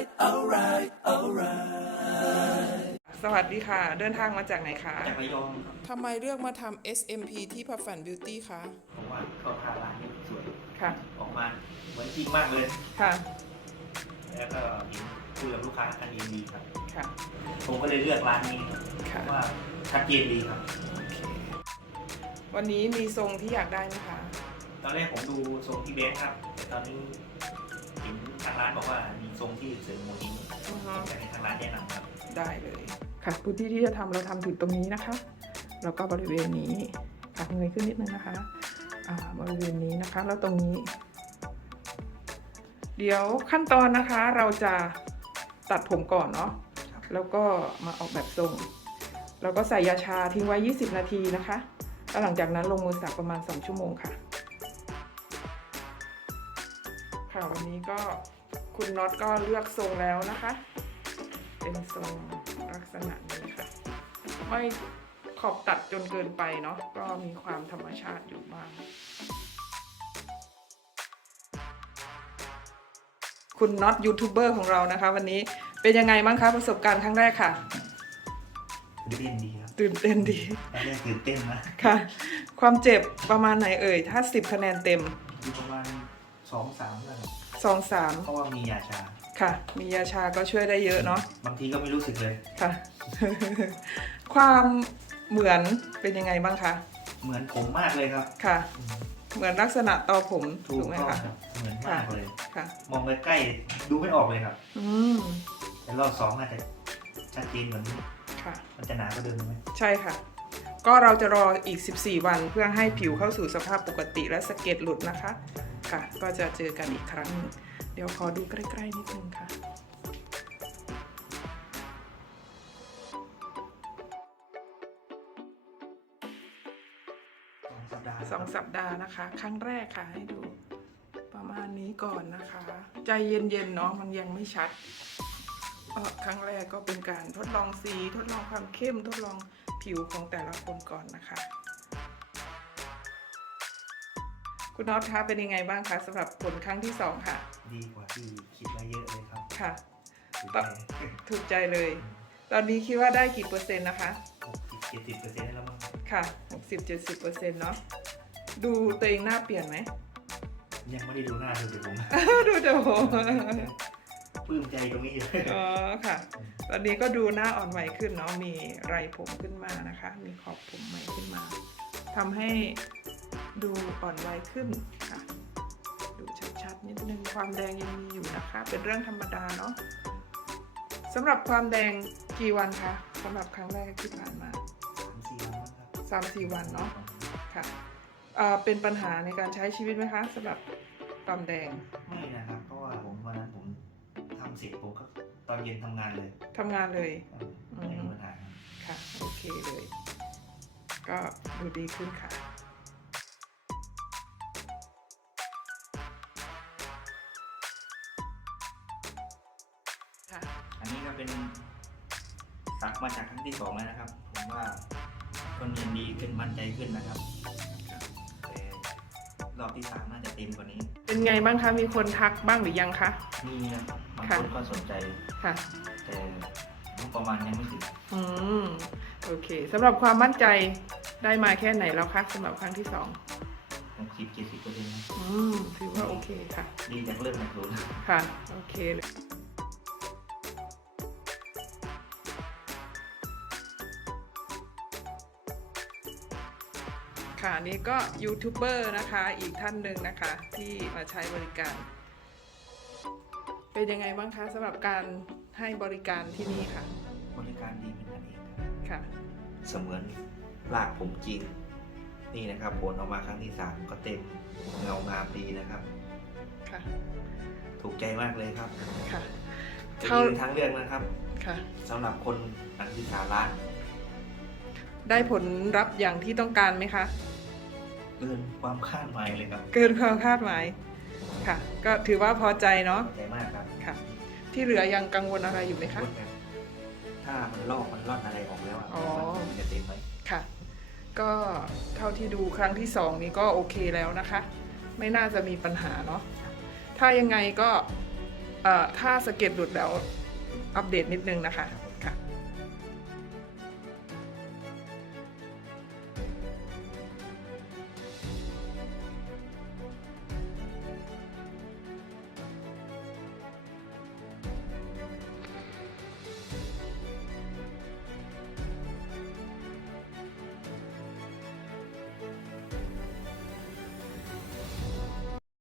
alright, alright, alright. สวัสดีค่ะ เดินทางมาจากไหนคะจากระยองครับทำไมเลือกมาทำ SMP ที่พัฟฝันบิวตี้คะ ผมว่าเข้าทางร้านนี้สวยค่ะ ออกมาเหมือนจริงมากเลย ค่ะ แล้วก็เห็นคุยกับลูกค้ากันเองดีครับ ค่ะ ผมก็เลยเลือกร้านนี้ครับค่ะ ว่าชัดเจนดีครับโอเควันนี้มีทรงที่อยากได้ไหมคะ ตอนแรกผมดูทรงที่เบสครับ แต่ตอนนี้เห็นทางร้านบอกว่ามี ทรงที่เสริมโมนี้อือฮึอยากให้ทางร้านแนะนำครับได้เลยค่ะพื้นที่ที่จะทำเราทำถึงตรงนี้นะคะ แล้วก็บริเวณนี้ค่ะเงยขึ้นนิดนึงนะคะอ่าบริเวณนี้นะคะแล้วตรงนี้ เดี๋ยวขั้นตอนนะคะเราจะตัดผมก่อนเนาะครับแล้วก็มาออกแบบทรง แล้วก็ใส่ยาชาทิ้งไว้ 20 นาทีนะคะแล้วหลังจากนั้นลงมือสักประมาณ 2 ชั่วโมงค่ะค่ะวันนี้ก็ คุณน็อตก็เลือกทรงแล้วนะคะ เป็นทรงลักษณะนี้ค่ะ ไม่ขอบตัดจนเกินไปเนาะก็มีความธรรมชาติอยู่บ้าง คุณน็อตยูทูบเบอร์ของเรานะคะ วันนี้เป็นยังไงบ้างคะประสบการณ์ครั้งแรกค่ะ ตื่นเต้นดีครับตื่นเต้นดีตอนแรกตื่นเต้นนะค่ะ ความเจ็บประมาณไหนเอ่ย ถ้า 10 คะแนนเต็ม อยู่ประมาณสองสามแล้ วครับ2เพราะว่ามียาชา3ค่ะ มียาชาก็ช่วยได้เยอะเนาะบางทีก็ไม่รู้สึกเลย ค่ะ ความเหมือนเป็นยังไงบ้างคะ เหมือนผมมากเลยครับ ค่ะอืมเหมือนลักษณะต่อผมถูถูกกไหมต้องคะครับเหมือนมากเลย ค่ะ มองใกล้ๆดูไม่ออกเลยครับ อืม แต่รอบสองน่าจะชัดเจนเหมือนค่ะ มันจะหนากว่าเดิมไหมใช่ค่ะ ก็เราจะรออีก 14 วันเพื่อให้ผิวเข้าสู่สภาพปกติและสะเก็ดหลุดนะคะ ค่ะ ก็จะเจอกันอีกครั้งหนึ่งเดี๋ยวขอดูใกล้ ๆ นิดนึงค่ะสองสัปดาห์สองสัปดาห์นะคะ ครั้งแรกค่ะให้ดู ประมาณนี้ก่อนนะคะ ใจเย็นๆเนาะมันยังไม่ชัดเอ่อครั้งแรกก็เป็นการทดลองสี ทดลองความเข้มทดลองผิวของแต่ละคนก่อนนะคะ คุณน็อตคะเป็นยังไงบ้างคะสำหรับผลครั้งที่สองค่ะ ดีกว่าที่คิดไว้เยอะเลยครับค่ะ ถูกต่อถูกใจเลย ตอนนี้คิดว่าได้กี่เปอร์เซ็นต์นะคะหกสิบเจ็ดสิบเปอร์เซ็นต์แล้วมั้งค่ะ60-70%เนาะดูตัวเองหน้าเปลี่ยนไหม ยังไม่ได้ดูหน้าดูเดี๋ยวผม ดูเดี๋ยวปลื้มใจตรงนี้อยู่อ๋อค่ะ ตอนนี้ก็ดูหน้าอ่อนไหวขึ้นเนาะมีไรผมขึ้นมานะคะ มีขอบผมใหม่ขึ้นมาทำให้ ดูอ่อนไหวขึ้นค่ะ ดูชัดๆนิดนึงความแดงยังมีอยู่นะคะ เป็นเรื่องธรรมดาเนาะสำหรับความแดงกี่วันคะสำหรับครั้งแรกที่ผ่านมาสามสี่วันมั้งครับสามสี่วันเนาะค่ะเอ่อเป็นปัญหาในการใช้ชีวิตไหมคะสำหรับความแดงไม่นะครับเพราะว่าผมวันนั้นผมทำเสร็จผมก็ตอนเย็นทำงานเลยทำงานเลยเออไม่มีปัญหาครับค่ะโอเคเลย ก็ดูดีขึ้นค่ะ ค่ะอันนี้ก็เป็นสักมาจากครั้งที่สองแล้วนะครับ ผมว่าคนเรียนดีขึ้นมั่นใจขึ้นนะครับแต่รอบที่สามน่าจะเต็มกว่านี้ เป็นไงบ้างคะ มีคนทักบ้างหรือยังคะ มีนะครับบางค่ะคนก็สนใจ ค่ะ แต่งบประมาณยังไม่ถึงอืม โอเคสำหรับความมั่นใจได้มาแค่ไหนแล้วคะสำหรับครั้งที่สองหกสิบเจ็ดสิบเปอร์เซ็นต์อืม ถือว่าโอเคค่ะ ดีจากเริ่มจากศูนย์ ค่ะ โอเค ค่ะนี่ก็ยูทูบเบอร์นะคะอีกท่านหนึ่งนะคะที่มาใช้บริการ เป็นยังไงบ้างคะสำหรับการให้บริการที่นี่ค่ะ บริการดีเป็นกันเองครับค่ะ เสมือนลากผมจริง นี่นะครับผลออกมาครั้งที่สามก็เต็มเงางามดีนะครับ ค่ะ ถูกใจมากเลยครับค่ะจะเท่ายืนทางเลือกนะครับค่ะ สำหรับคนนักศึกษาล้านได้ผลรับอย่างที่ต้องการไหมคะ เกินความคาดหมายเลยครับเกินความคาดหมายค่ะ ก็ถือว่าพอใจเนาะพอใจมากครับค่ะ ที่เหลือยังกังวลอะไรอยู่ไหมคะพูดครับถ้ามันลอกมันร่อนอะไรออกแล้วอะอ๋อ มันจะเต็มไหมค่ะ ก็เท่าที่ดูครั้งที่สองนี้ก็โอเคแล้วนะคะ ไม่น่าจะมีปัญหาเนาะ ถ้ายังไงก็เอ่อถ้าสะเก็ดหลุดแล้วอัปเดตนิดนึงนะคะครับผม